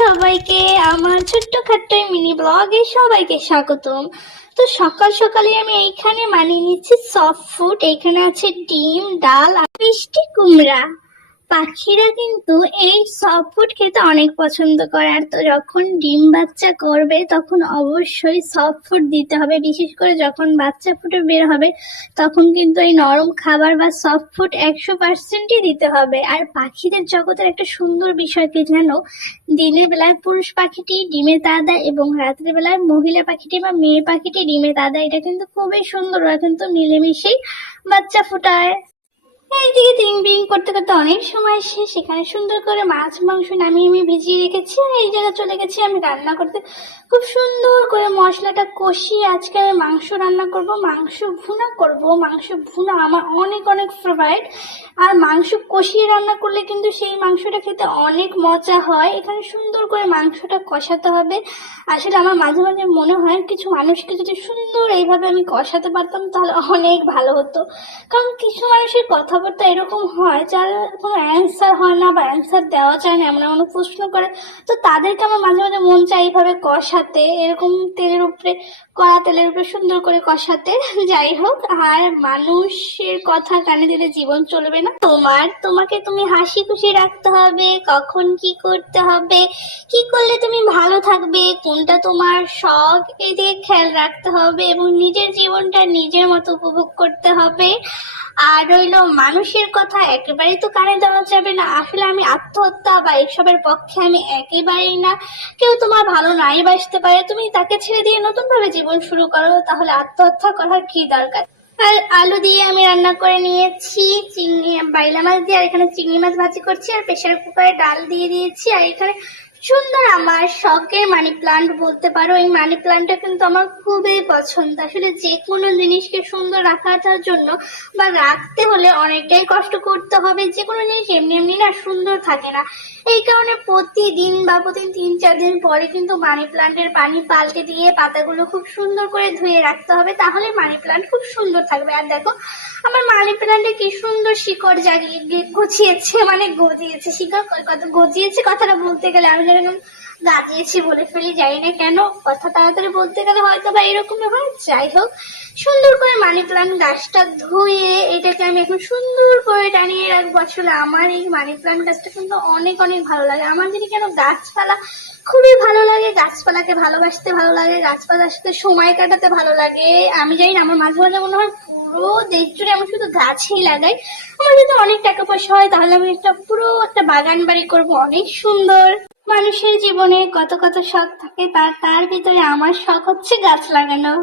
সবাইকে আমার ছোট্টখাট্ট মিনি ব্লগে সবাইকে স্বাগতম। তো সকাল সকালে আমি এইখানে বানিয়ে নিচ্ছি সফট ফুড। এইখানে আছে ডিম, ডাল আর মিষ্টি কুমড়া। পাখিরা কিন্তু এই সফট ফুড খেতে অনেক পছন্দ করে, আর তো যখন ডিম বাচ্চা করবে তখন অবশ্যই সফট ফুড দিতে হবে। বিশেষ করে যখন বাচ্চা ফুটে বের হবে তখন কিন্তু এই নরম খাবার বা সফট ফুড 100%ই দিতে হবে। আর পাখিদের জগতের একটা সুন্দর বিষয় কি জানো, দিনের বেলায় পুরুষ পাখিটি ডিমে তা দেয় এবং রাত্রে বেলায় মহিলা পাখিটি বা মেয়ে পাখিটি ডিমে তা দেয়। এটা কিন্তু খুবই সুন্দর, ওরা কিন্তু মিলেমিশেই বাচ্চা ফুটায়। এইদিকে তিন বিং করতে করতে অনেক সময় শেষ। সেখানে সুন্দর করে মাছ মাংস নামিয়ে আমি ভিজিয়ে রেখেছি, আর এই জায়গায় চলে গেছি আমি রান্না করতে। খুব সুন্দর করে মশলাটা কষিয়ে আজকে আমি মাংস রান্না করব, মাংস ভুনা করব। মাংস ভুনা আমার অনেক অনেক ফেভারিট, আর মাংস কষিয়ে রান্না করলে কিন্তু সেই মাংসটা খেতে অনেক মজা হয়। এখানে সুন্দর করে মাংসটা কষাতে হবে। আসলে আমার মাঝে মাঝে মনে হয় কিছু মানুষকে যদি সুন্দর এইভাবে আমি কষাতে পারতাম তাহলে অনেক ভালো হতো। কারণ কিছু মানুষের কথাবার্তা এরকম হয় যার কোনো অ্যান্সার হয় না বা অ্যান্সার দেওয়া যায় না, এমন এমন প্রশ্ন করে। তো তাদেরকে আমার মাঝে মাঝে মন চায় এইভাবে কষাতে, এরকম তেলের উপরে, কড়া তেলের উপরে সুন্দর করে কষাতে। যাই হোক, আর মানুষের কথা কানে দিলে জীবন চলবে না। তোমাকে তুমি হাসি খুশি রাখতে হবে, কখন কি করতে হবে, কি করলে তুমি ভালো থাকবে, কোনটা তোমার শখ, এদিকে খেয়াল রাখতে হবে এবং নিজের জীবনটা নিজের মতো উপভোগ করতে হবে। আর রইলো মানুষের কথা একেবারেই তো কানে দেওয়া যাবে না। আসলে আমি আত্মহত্যা বা এসবের পক্ষে আমি একেবারেই না। কেউ তোমার ভালো নাই বাসতে পারে, তুমি তাকে ছেড়ে দিয়ে নতুন ভাবে জীবন শুরু করো, তাহলে আত্মহত্যা করার কি দরকার। আর আলু দিয়ে আমি রান্না করে নিয়েছি চিংড়ি বাইলা মাছ দিয়ে, আর এখানে চিংড়ি মাছ ভাজি করছি, আর প্রেসার কুকারে ডাল দিয়ে দিয়েছি। আর এখানে সুন্দর আমার শখের মানি প্লান্ট বলতে পারো। এই মানি প্লান্টটা কিন্তু আমার খুবই পছন্দ। আসলে যে কোনো জিনিসকে সুন্দর রাখাটার জন্য বা রাখতে হলে অনেকটাই কষ্ট করতে হবে। যে কোনো জিনিস এমনি এমনি না সুন্দর থাকে না। এই কারণে প্রতিদিন বা প্রতিদিন 3-4 দিন পরে কিন্তু মানি প্লান্টের পানি পাল্টে দিয়ে পাতাগুলো খুব সুন্দর করে ধুয়ে রাখতে হবে, তাহলে মানি প্লান্ট খুব সুন্দর থাকবে। আর দেখো আমার মানি প্লান্টে কি সুন্দর শিকড় জাগিয়ে গজিয়েছে, মানে গজিয়েছে, শিকড় কত গজিয়েছে কথাটা বলতে গেলে আমি যেরকম গাজিয়েছি বলে ফেলি, যাই না কেন কথা তাড়াতাড়ি বলতে গেলে হয়তো বা এরকমই হয়। যাই হোক, সুন্দর করে মানি প্লান্ট গাছটা ধুয়ে এটাকে আমি এখন সুন্দর করে টানিয়ে রাখবো। আসলে আমার এই মানি প্লান্ট গাছটা কিন্তু অনেক অনেক ভালো লাগে। আমার যদি কেন গাছপালা খুবই ভালো লাগে, গাছপালাকে ভালোবাসতে ভালো লাগে, গাছপালার সাথে সময় কাটাতে ভালো লাগে। আমি জানি না, আমার মাঝে মাঝে মনে হয় পুরো দেশ জুড়ে আমি শুধু গাছই লাগাই। আমার যদি অনেক টাকা পয়সা হয় তাহলে আমি পুরো একটা বাগান বাড়ি করবো, অনেক সুন্দর। মানুষের জীবনে কত কত শখ থাকে, তার ভিতরে আমার শখ হচ্ছে গাছ লাগানো।